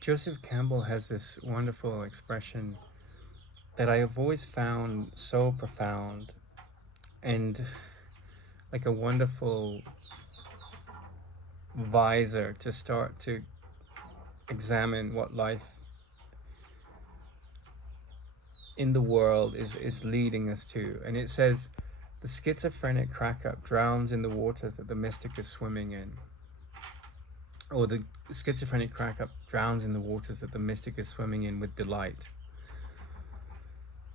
Joseph Campbell has this wonderful expression that I have always found so profound and like a wonderful visor to start to examine what life in the world is leading us to. And it says, the schizophrenic crackup drowns in the waters that the mystic is swimming in. Or the schizophrenic crackup drowns in the waters that the mystic is swimming in with delight.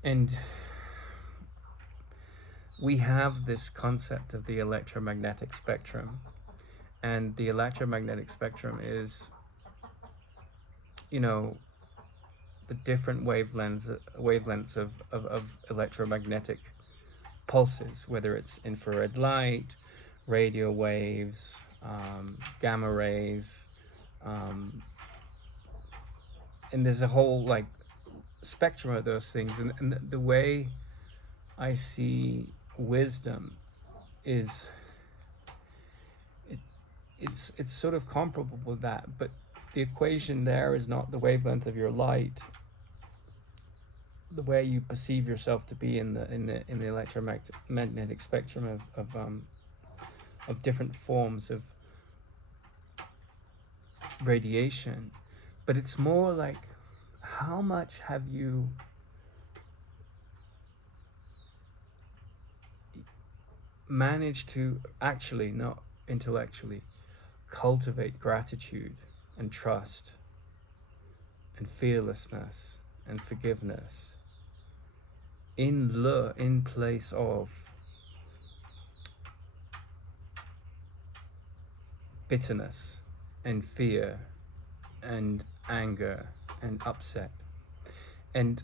And we have this concept of the electromagnetic spectrum. And the electromagnetic spectrum is, you know, the different wavelengths of electromagnetic pulses, whether it's infrared light, radio waves, gamma rays, and there's a whole like spectrum of those things. And the way I see wisdom is it's sort of comparable with that, but the equation there is not the wavelength of your light, the way you perceive yourself to be in the electromagnetic spectrum of different forms of radiation, but it's more like, how much have you managed to actually, not intellectually, cultivate gratitude and trust and fearlessness and forgiveness in place of bitterness and fear and anger and upset. And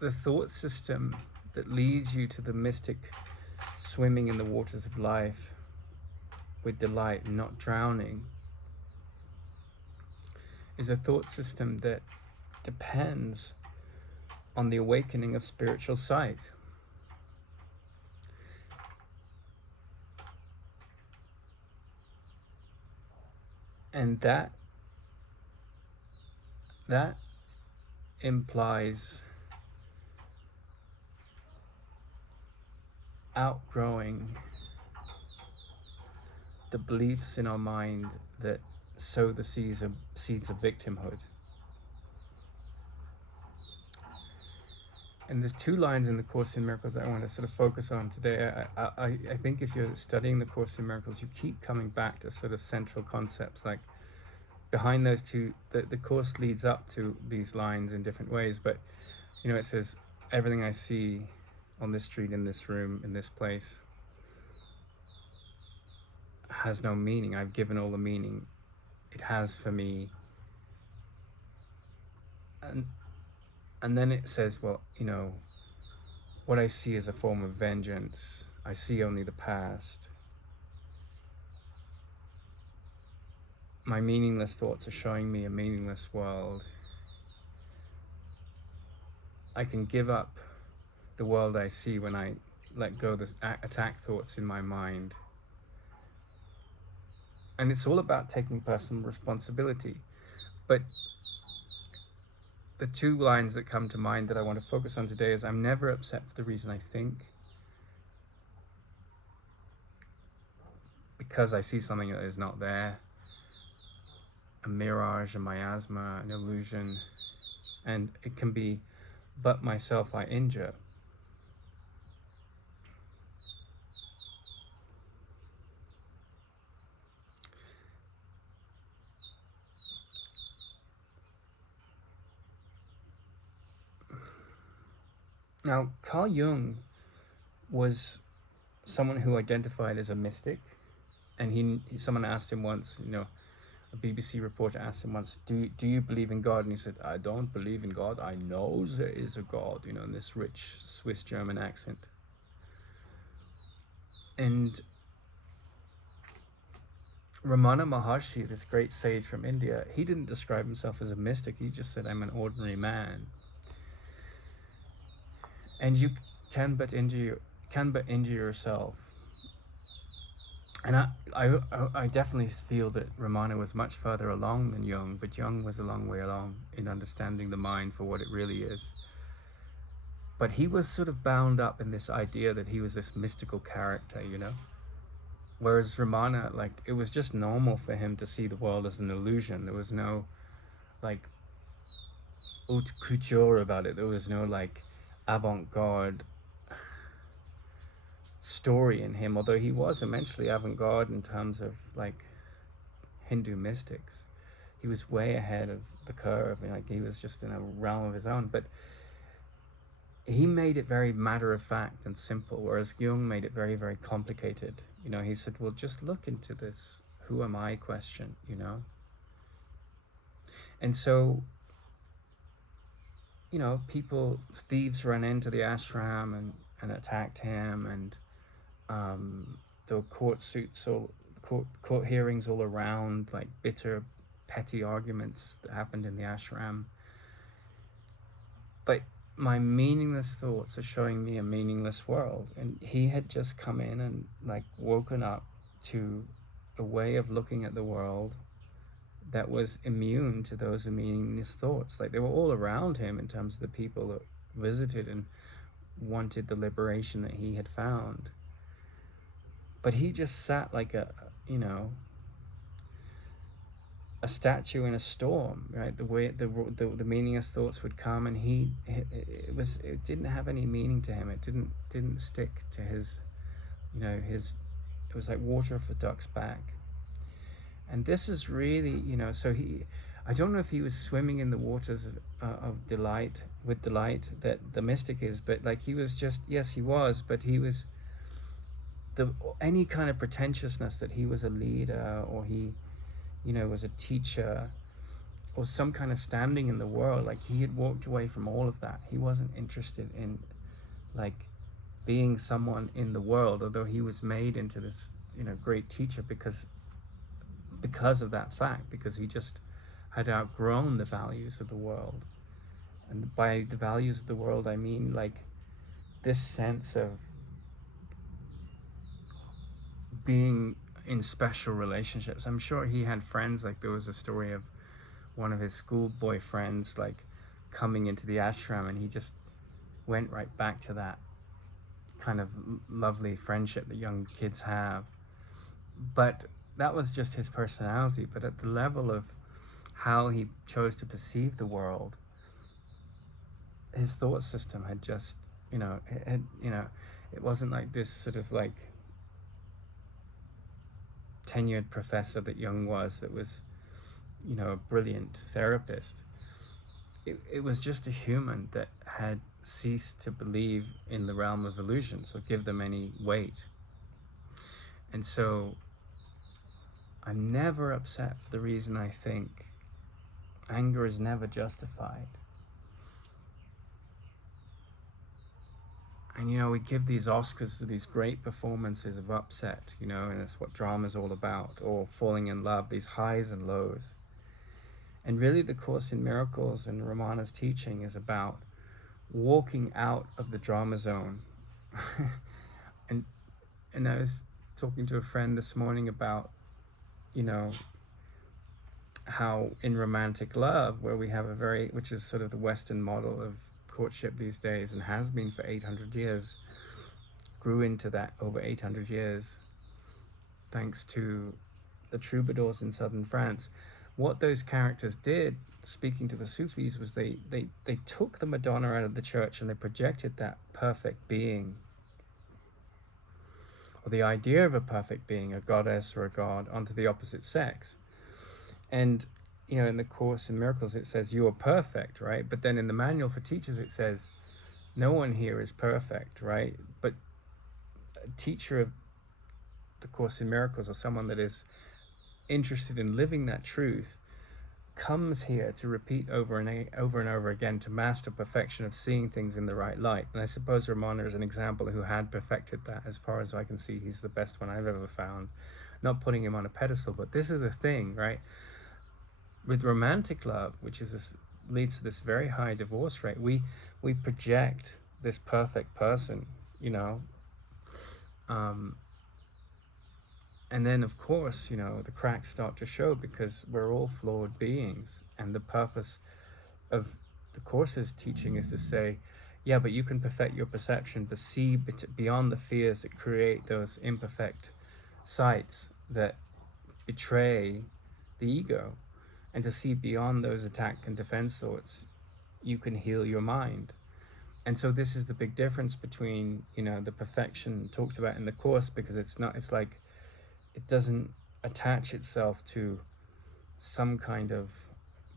the thought system that leads you to the mystic swimming in the waters of life with delight and not drowning is a thought system that depends on the awakening of spiritual sight. And that implies outgrowing the beliefs in our mind that sow the seeds of victimhood. And there's two lines in the Course in Miracles that I want to sort of focus on today. I think if you're studying the Course in Miracles, you keep coming back to sort of central concepts. Like behind those two, the Course leads up to these lines in different ways. But, you know, it says, everything I see on this street, in this room, in this place, has no meaning. I've given all the meaning it has for me. And then it says, well, you know, what I see is a form of vengeance. I see only the past. My meaningless thoughts are showing me a meaningless world. I can give up the world I see when I let go of the attack thoughts in my mind. And it's all about taking personal responsibility. But the two lines that come to mind that I want to focus on today is, I'm never upset for the reason I think, because I see something that is not there, a mirage, a miasma, an illusion, and it can be, but myself I injure. Now, Carl Jung was someone who identified as a mystic, and someone asked him once, you know, a BBC reporter asked him once, do you believe in God? And he said, I don't believe in God. I know there is a God, you know, in this rich Swiss German accent. And Ramana Maharshi, this great sage from India, he didn't describe himself as a mystic. He just said, I'm an ordinary man. And you can but injure yourself. And I definitely feel that Romana was much further along than Jung, but Jung was a long way along in understanding the mind for what it really is. But he was sort of bound up in this idea that he was this mystical character, you know? Whereas Romana, like, it was just normal for him to see the world as an illusion. There was no, like, haute couture about it. There was no, like, avant-garde story in him, although he was immensely avant-garde in terms of, like, Hindu mystics. He was way ahead of the curve, and, like, he was just in a realm of his own. But he made it very matter of fact and simple, whereas Jung made it very, very complicated. You know, he said, well, just look into this who am I question, you know? And so, you know, thieves ran into the ashram and attacked him, and there were court hearings all around, like bitter, petty arguments that happened in the ashram. But my meaningless thoughts are showing me a meaningless world. And he had just come in and, like, woken up to a way of looking at the world that was immune to those meaningless thoughts. Like, they were all around him in terms of the people that visited and wanted the liberation that he had found. But he just sat like a statue in a storm, right? The way the meaningless thoughts would come, and it didn't have any meaning to him. It didn't stick to his, it was like water off a duck's back. And this is really, so I don't know if he was swimming in the waters of delight, with delight that the mystic is, but, like, he was just, yes, he was, but he was any kind of pretentiousness that he was a leader, or he, was a teacher, or some kind of standing in the world. Like, he had walked away from all of that. He wasn't interested in, like, being someone in the world, although he was made into this, great teacher because of that fact, because he just had outgrown the values of the world. And by the values of the world, I mean, like, this sense of being in special relationships. I'm sure he had friends, like, there was a story of one of his schoolboy friends, like, coming into the ashram, and he just went right back to that kind of lovely friendship that young kids have. But that was just his personality. But at the level of how he chose to perceive the world, his thought system had just, it wasn't like this sort of, like, tenured professor that Jung was, that was, a brilliant therapist. It was just a human that had ceased to believe in the realm of illusions or give them any weight. And so I'm never upset for the reason I think anger is never justified. And, we give these Oscars to these great performances of upset, and that's what drama's all about, or falling in love, these highs and lows. And really the Course in Miracles and Romana's teaching is about walking out of the drama zone. and I was talking to a friend this morning about, how in romantic love, where we have which is sort of the Western model of courtship these days, and has been for 800 years, grew into that over 800 years, thanks to the troubadours in southern France. What those characters did, speaking to the Sufis, was they took the Madonna out of the church and they projected that perfect being, or the idea of a perfect being, a goddess or a god, onto the opposite sex. And, in the Course in Miracles, it says, you are perfect, right? But then in the Manual for Teachers, it says, no one here is perfect, right? But a teacher of the Course in Miracles, or someone that is interested in living that truth, comes here to repeat over and over again to master perfection of seeing things in the right light. And I suppose Romana is an example who had perfected that. As far as I can see, he's the best one I've ever found. Not putting him on a pedestal, but this is the thing, right? With romantic love, which leads to this very high divorce rate, we project this perfect person, And then, of course, the cracks start to show because we're all flawed beings. And the purpose of the Course's teaching is to say, yeah, but you can perfect your perception, but see beyond the fears that create those imperfect sights that betray the ego. And to see beyond those attack and defense thoughts, you can heal your mind. And so this is the big difference between, the perfection talked about in the Course, because it's like it doesn't attach itself to some kind of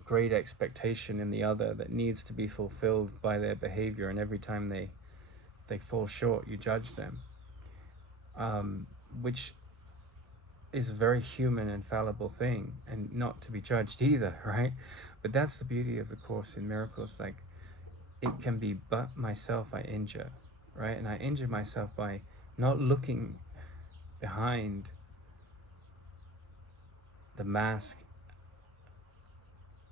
great expectation in the other that needs to be fulfilled by their behavior, and every time they fall short, you judge them, which is a very human and fallible thing, and not to be judged either, right? But that's the beauty of the Course in Miracles. Like, it can be, but myself I injure, right? And I injure myself by not looking behind the mask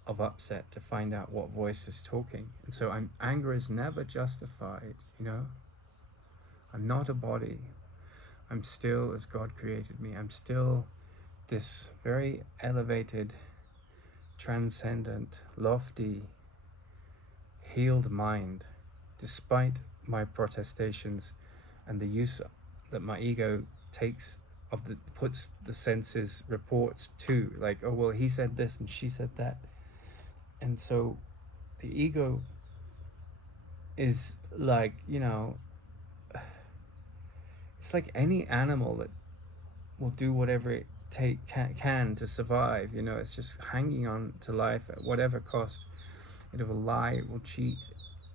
of upset to find out what voice is talking. And so anger is never justified, I'm not a body. I'm still as God created me. I'm still this very elevated, transcendent, lofty, healed mind, despite my protestations and the use that my ego takes puts the senses reports to, like, oh well, he said this and she said that. And so the ego is like, it's like any animal that will do whatever it can to survive. It's just hanging on to life at whatever cost. It will lie, it will cheat,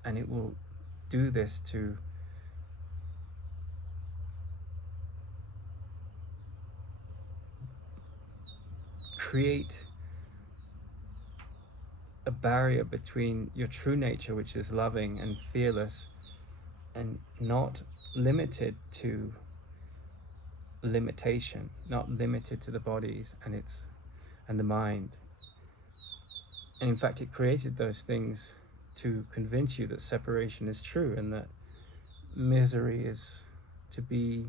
and it will do this to create a barrier between your true nature, which is loving and fearless and not limited to limitation, not limited to the bodies and the mind. And in fact, it created those things to convince you that separation is true and that misery is to be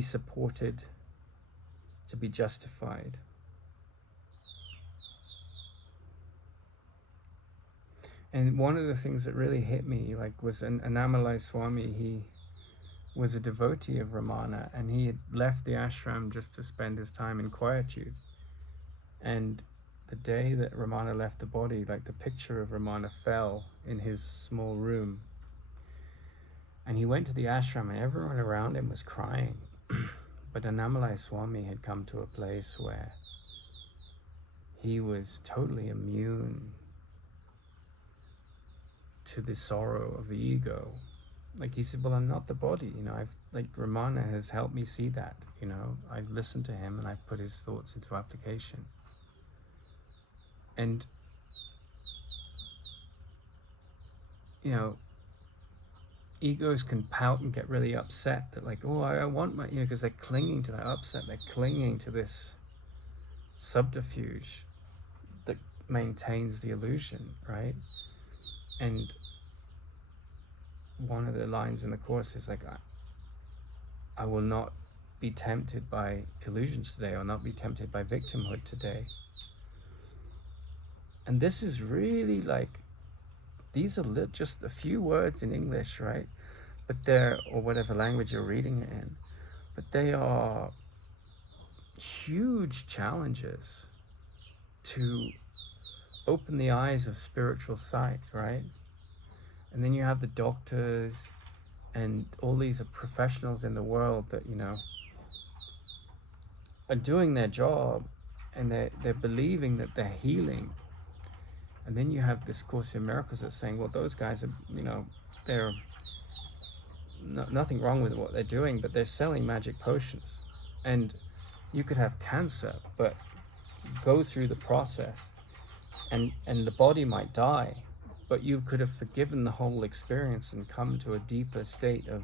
supported, to be justified. And one of the things that really hit me, was an Annamalai Swami. He was a devotee of Ramana, and he had left the ashram just to spend his time in quietude. And the day that Ramana left the body, the picture of Ramana fell in his small room. And he went to the ashram, and everyone around him was crying. But Annamalai Swami had come to a place where he was totally immune to the sorrow of the ego. He said, well, I'm not the body, Ramana has helped me see that, I've listened to him and I've put his thoughts into application. And, egos can pout and get really upset that I want my, because they're clinging to that upset, they're clinging to this subterfuge that maintains the illusion, right? And one of the lines in the Course is I will not be tempted by illusions today. I will not be tempted by victimhood today. And this is really these are just a few words in English, right? But or whatever language you're reading it in, but they are huge challenges to open the eyes of spiritual sight, right? And then you have the doctors and all these professionals in the world that, are doing their job, and they're believing that they're healing. And then you have this Course in Miracles that's saying, well, those guys are, they're nothing wrong with what they're doing, but they're selling magic potions. And you could have cancer, but go through the process, and the body might die, but you could have forgiven the whole experience and come to a deeper state of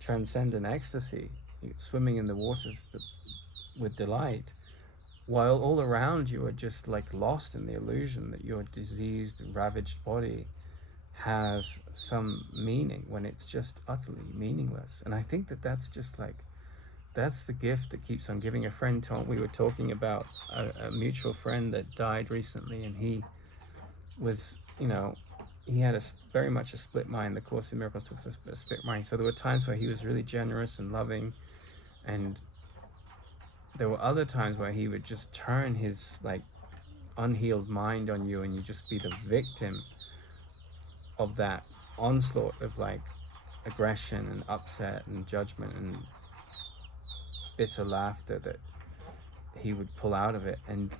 transcendent ecstasy, swimming in the waters with delight. while all around you are just like lost in the illusion that your diseased, ravaged body has some meaning, when it's just utterly meaningless. And I think that that's just like, that's the gift that keeps on giving. A friend told, we were talking about a mutual friend that died recently, and he was, he had very much a split mind. The Course in Miracles talks about a split mind. So there were times where he was really generous and loving, and there were other times where he would just turn his like unhealed mind on you, and you just be the victim of that onslaught of like aggression and upset and judgment and bitter laughter that he would pull out of it. And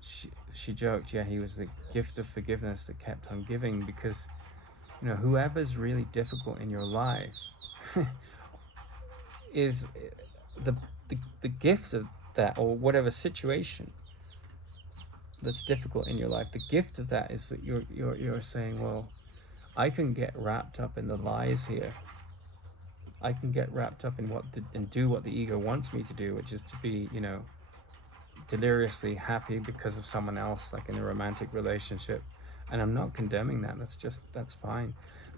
she joked, yeah, he was the gift of forgiveness that kept on giving, because whoever's really difficult in your life is the, the gift of that, or whatever situation that's difficult in your life, the gift of that is that you're saying, well, I can get wrapped up in the lies here. I can get wrapped up in and do what the ego wants me to do, which is to be, deliriously happy because of someone else, like in a romantic relationship. And I'm not condemning that. That's fine.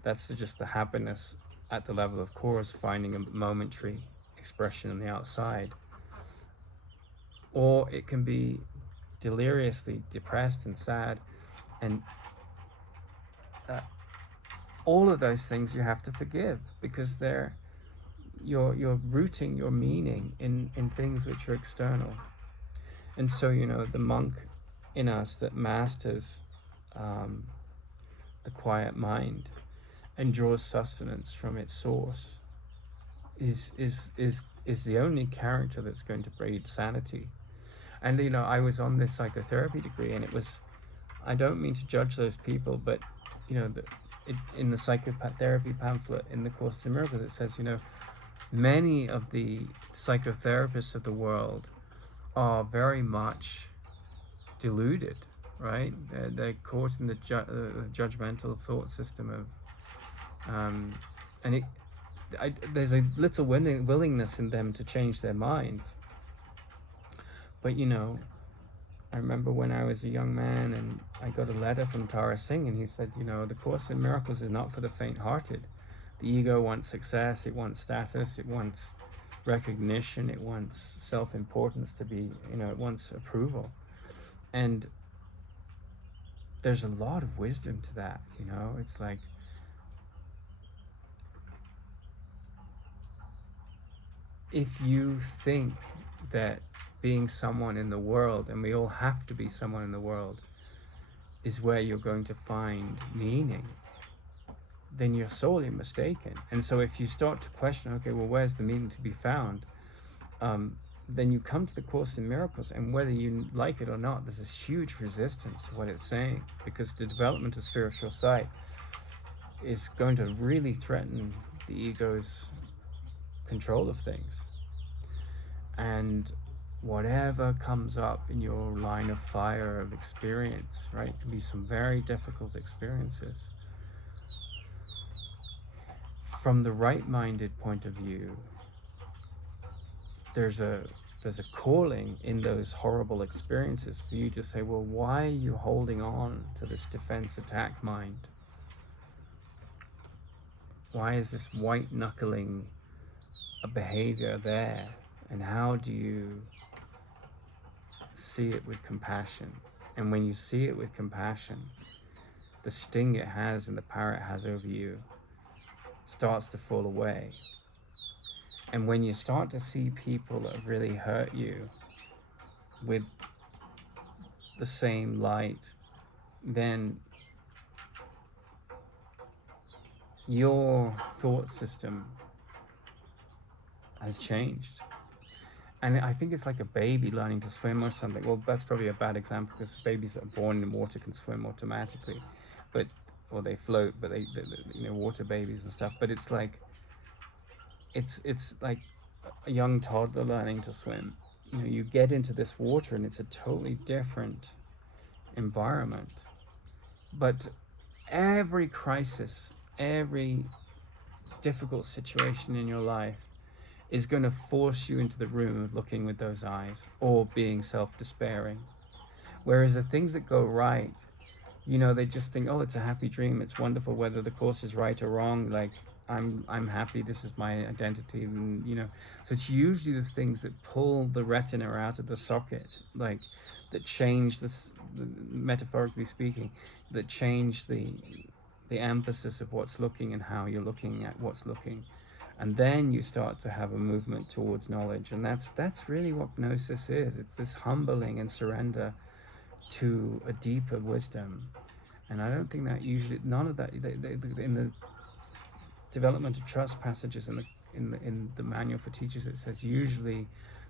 That's just the happiness at the level of course, finding a momentary expression on the outside. Or it can be deliriously depressed and sad, and all of those things you have to forgive, because you're rooting your meaning in things which are external. And so the monk in us that masters the quiet mind and draws sustenance from its source is the only character that's going to breed sanity. And I was on this psychotherapy degree, and it was, I don't mean to judge those people, but in the psychotherapy pamphlet in the Course in Miracles, it says, many of the psychotherapists of the world are very much deluded, right? They're caught in the judgmental thought system of, and there's a little willingness in them to change their minds. But I remember when I was a young man, and I got a letter from Tara Singh, and he said, the Course in Miracles is not for the faint-hearted. The ego wants success, it wants status, it wants recognition, it wants self-importance to be, it wants approval. And there's a lot of wisdom to that, it's like, if you think that being someone in the world, and we all have to be someone in the world, is where you're going to find meaning, then you're sorely mistaken. And so if you start to question, okay, well, where's the meaning to be found? Then you come to the Course in Miracles, and whether you like it or not, there's this huge resistance to what it's saying, because the development of spiritual sight is going to really threaten the ego's control of things. And whatever comes up in your line of fire of experience, right, it can be some very difficult experiences. From the right-minded point of view, there's a calling in those horrible experiences for you to say, well, why are you holding on to this defense attack mind? Why is this white knuckling a behavior there? And how do you see it with compassion? And when you see it with compassion, the sting it has and the power it has over you starts to fall away. And when you start to see people that have really hurt you with the same light, then your thought system has changed. And I think it's like a baby learning to swim or something. Well, that's probably a bad example, because babies that are born in water can swim automatically, or they float, but they water babies and stuff. But it's like a young toddler learning to swim. You get into this water, and it's a totally different environment. But every crisis, every difficult situation in your life is going to force you into the room of looking with those eyes or being self-despairing. Whereas the things that go right, they just think, oh, it's a happy dream, it's wonderful, whether the course is right or wrong, like I'm happy, this is my identity, and so it's usually the things that pull the retina out of the socket, like that change this, metaphorically speaking, that change the emphasis of what's looking and how you're looking at what's looking. And then you start to have a movement towards knowledge, and that's really what gnosis is. It's this humbling and surrender to a deeper wisdom. And I don't think that usually, none of that, in the development of trust passages in the manual for teachers, it says usually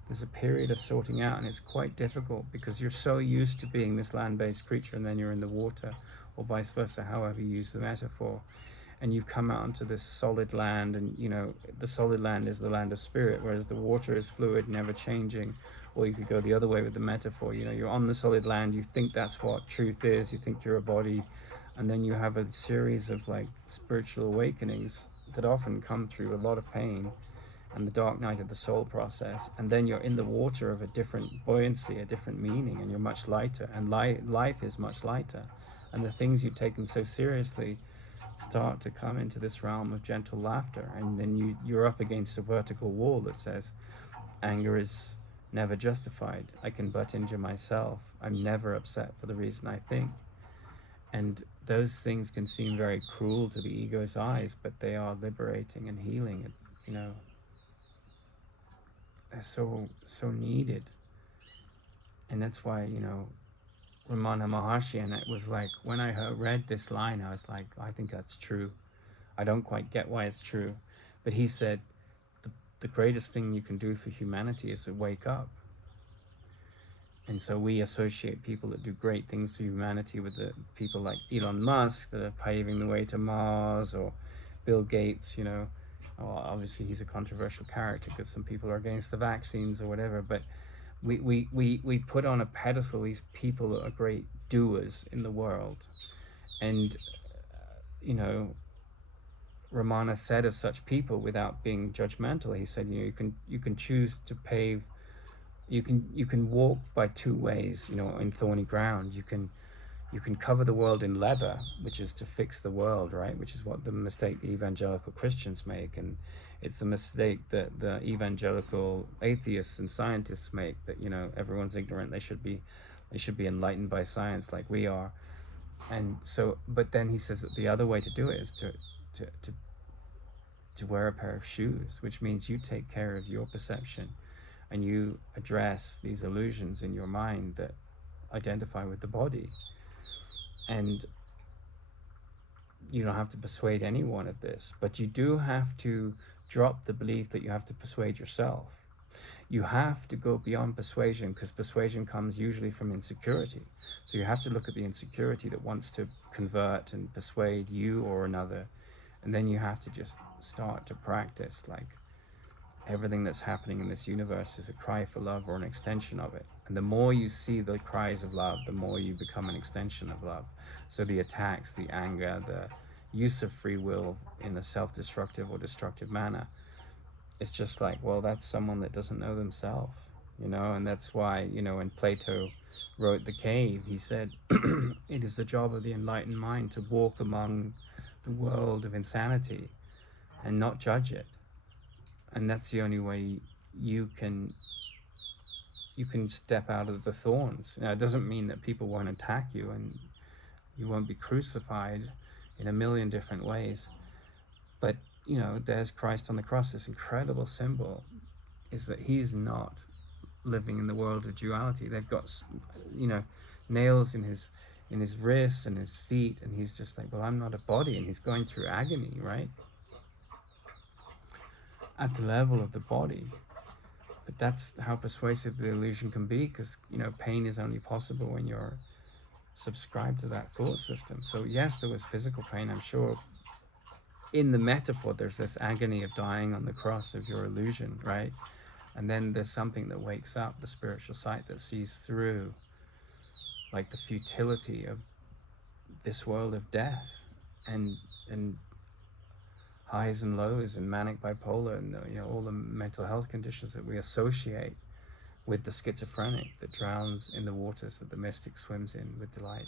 there's a period of sorting out, and it's quite difficult because you're so used to being this land-based creature, and then you're in the water, or vice versa, however you use the metaphor, and you've come out onto this solid land, and the solid land is the land of spirit, whereas the water is fluid, never changing. Or you could go the other way with the metaphor, you're on the solid land, you think that's what truth is, you think you're a body, and then you have a series of like spiritual awakenings that often come through a lot of pain and the dark night of the soul process, and then you're in the water of a different buoyancy, a different meaning, and you're much lighter, and life is much lighter, and the things you've taken so seriously start to come into this realm of gentle laughter. And then you're up against a vertical wall that says anger is never justified, I can but injure myself, I'm never upset for the reason I think. And those things can seem very cruel to the ego's eyes, but they are liberating and healing. They're so needed. And that's why Ramana Maharshi, and it was like, when I read this line, I was like, I think that's true. I don't quite get why it's true, but he said the greatest thing you can do for humanity is to wake up. And so we associate people that do great things to humanity with the people like Elon Musk that are paving the way to Mars, or Bill Gates. Well, obviously he's a controversial character because some people are against the vaccines or whatever, but we put on a pedestal these people that are great doers in the world. And Ramana said of such people, without being judgmental, he said, you can choose to pave, you can walk by two ways, in thorny ground. You can cover the world in leather, which is to fix the world, right? Which is what the mistake the evangelical Christians make, and it's the mistake that the evangelical atheists and scientists make, that everyone's ignorant, they should be enlightened by science like we are. And so, but then he says that the other way to do it is to wear a pair of shoes, which means you take care of your perception and you address these illusions in your mind that identify with the body. And you don't have to persuade anyone of this, but you do have to drop the belief that you have to persuade yourself. You have to go beyond persuasion, because persuasion comes usually from insecurity. So you have to look at the insecurity that wants to convert and persuade you or another. And then you have to just start to practice, like everything that's happening in this universe is a cry for love or an extension of it. And the more you see the cries of love, the more you become an extension of love. So the attacks, the anger, the use of free will in a self-destructive or destructive manner, it's just like, well, that's someone that doesn't know themselves, and that's why, when Plato wrote The Cave, he said, it is the job of the enlightened mind to walk among the world of insanity and not judge it. And that's the only way you can step out of the thorns. Now, it doesn't mean that people won't attack you and you won't be crucified in a million different ways. But, there's Christ on the cross. This incredible symbol is that he's not living in the world of duality. They've got, nails in his wrists and his feet, and he's just like, well, I'm not a body, and he's going through agony, right? At the level of the body. But that's how persuasive the illusion can be, because pain is only possible when you're subscribed to that thought system. So yes, there was physical pain, I'm sure. In the metaphor, there's this agony of dying on the cross of your illusion, right? And then there's something that wakes up, the spiritual sight that sees through, like, the futility of this world of death, and highs and lows and manic bipolar and all the mental health conditions that we associate with the schizophrenic that drowns in the waters that the mystic swims in with delight.